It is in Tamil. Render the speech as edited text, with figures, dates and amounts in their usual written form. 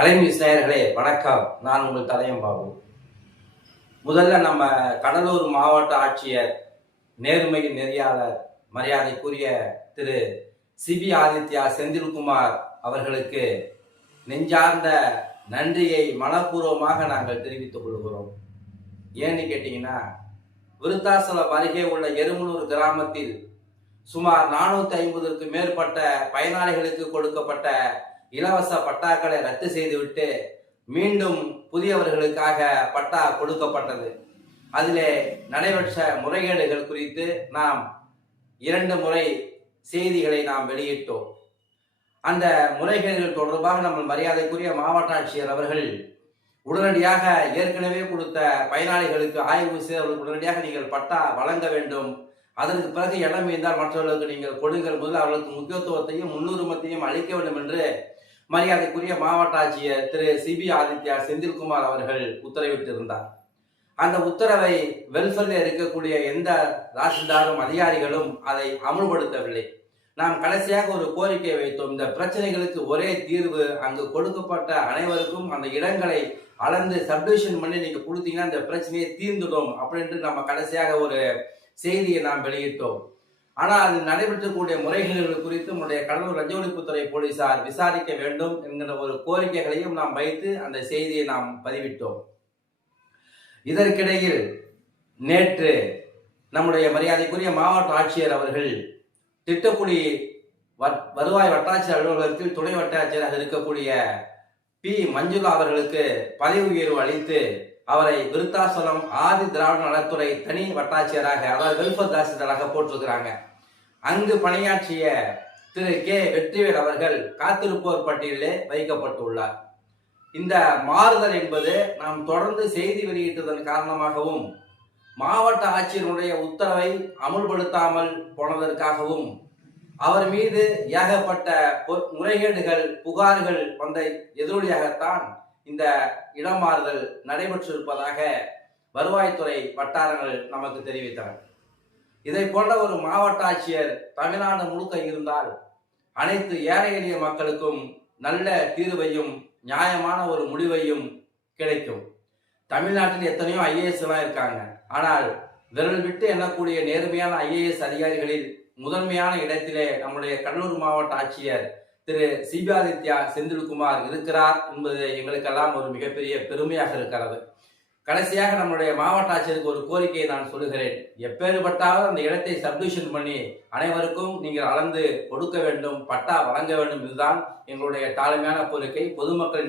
கலைநியூஸ் நேயர்களே வணக்கம். நான் உங்கள் தலையம் பாபு. முதல்ல நம்ம கடலூர் மாவட்ட ஆட்சியர், நேர்மையின் நெறியாளர், மரியாதைக்குரிய திரு சிபி ஆதித்யா செந்தில்குமார் அவர்களுக்கு நெஞ்சார்ந்த நன்றியை மனப்பூர்வமாக நாங்கள் தெரிவித்துக் கொள்கிறோம். ஏன்னு கேட்டீங்கன்னா, விருத்தாசலம் அருகே உள்ள எருமலூர் கிராமத்தில் சுமார் 450க்கு மேற்பட்ட பயனாளிகளுக்கு கொடுக்கப்பட்ட இலவச பட்டாக்களை ரத்து செய்துவிட்டு மீண்டும் புதியவர்களுக்காக பட்டா கொடுக்கப்பட்டது. அதிலே நடைபெற்ற முறைகேடுகள் குறித்து நாம் 2 முறை செய்திகளை நாம் வெளியிட்டோம். அந்த முறைகேடுகள் தொடர்பாக நம்ம மரியாதைக்குரிய மாவட்ட ஆட்சியர் அவர்கள் உடனடியாக ஏற்கனவே கொடுத்த பயனாளிகளுக்கு ஆய்வு செய்து உடனடியாக நீங்கள் பட்டா வழங்க வேண்டும், அதற்கு பிறகு இடம் இருந்தால் மற்றவர்களுக்கு நீங்கள் கொடுங்கள், முதல் அவர்களுக்கு முக்கியத்துவத்தையும் முன்னுரிமத்தையும் அளிக்க வேண்டும் என்று மரியாதைக்குரிய மாவட்ட ஆட்சியர் திரு சிபி ஆதித்யா செந்தில்குமார் அவர்கள் உத்தரவிட்டிருந்தார். அந்த உத்தரவை வெல்ஃபேரில் இருக்கக்கூடிய எந்த தாசில்தாரும் அதிகாரிகளும் அதை அமுல்படுத்தவில்லை. நாம் கடைசியாக ஒரு கோரிக்கை வைத்தோம். இந்த பிரச்சனைகளுக்கு ஒரே தீர்வு, அங்கு கொடுக்கப்பட்ட அனைவருக்கும் அந்த இடங்களை அளந்து சப்டிவிஷன் பண்ணி நீங்க கொடுத்தீங்கன்னா இந்த பிரச்சனையை தீர்ந்துடும் அப்படின்ட்டு நம்ம கடைசியாக ஒரு செய்தியை நாம் வெளியிட்டோம். ஆனால் அது நடைபெற்றக்கூடிய முறைகேடுகள் குறித்து நம்முடைய கடலூர் லஞ்ச ஒழிப்புத்துறை போலீசார் விசாரிக்க வேண்டும் என்கிற ஒரு கோரிக்கைகளையும் நாம் வைத்து அந்த செய்தியை நாம் பதிவிட்டோம். இதற்கிடையில் நேற்று நம்முடைய மரியாதைக்குரிய மாவட்ட ஆட்சியர் அவர்கள் திட்டக்குடி வருவாய் வட்டாட்சியர் அலுவலகத்தில் துணை வட்டாட்சியராக இருக்கக்கூடிய பி மஞ்சுளா அவர்களுக்கு பதவி உயர்வு அளித்து அவரை விருத்தாசலம் ஆதி திராவிட நலத்துறை தனி வட்டாட்சியராக, அதாவது வெல்ஃபேர் தாசில்தாராக போட்டிருக்கிறாங்க. அங்கு பணியாற்றிய திரு கே வெற்றிவேல் அவர்கள் காத்திருப்போர் பட்டியலிலே வைக்கப்பட்டுள்ளார். இந்த மாறுதல் என்பது நாம் தொடர்ந்து செய்தி வெளியிட்டதன் காரணமாகவும் மாவட்ட ஆட்சியருடைய உத்தரவை அமுல்படுத்தாமல் போனதற்காகவும் அவர் மீது ஏகப்பட்ட முறைகேடுகள் புகார்கள் வந்த எதிரொலியாகத்தான் இந்த இடமாறுதல் நடைபெற்றிருப்பதாக வருவாய்த்துறை வட்டாரங்கள் நமக்கு தெரிவித்தனர். இதை போன்ற ஒரு மாவட்ட ஆட்சியர் தமிழ்நாடு முழுக்க இருந்தால் அனைத்து ஏழை எளிய மக்களுக்கும் நல்ல தீர்வையும் நியாயமான ஒரு முடிவையும் கிடைக்கும். தமிழ்நாட்டில் எத்தனையோ ஐஏஎஸ் எல்லாம் இருக்காங்க. ஆனால் விரல் விட்டு எண்ணக்கூடிய நேர்மையான ஐஏஎஸ் அதிகாரிகளில் முதன்மையான இடத்திலே நம்முடைய கடலூர் மாவட்ட ஆட்சியர் திரு சிபி ஆதித்யா செந்தில்குமார் இருக்கிறார் என்பது எங்களுக்கெல்லாம் ஒரு மிகப்பெரிய பெருமையாக இருக்கிறது. கடைசியாக நம்முடைய மாவட்ட ஆட்சியருக்கு ஒரு கோரிக்கையை நான் சொல்லுகிறேன். எப்பேறுபட்டாலும் அந்த இடத்தை சப்டிவிஷன் பண்ணி அனைவருக்கும் நீங்கள் அளந்து கொடுக்க வேண்டும், பட்டா வழங்க வேண்டும். இதுதான் எங்களுடைய தாழ்மையான கோரிக்கை. பொதுமக்களின்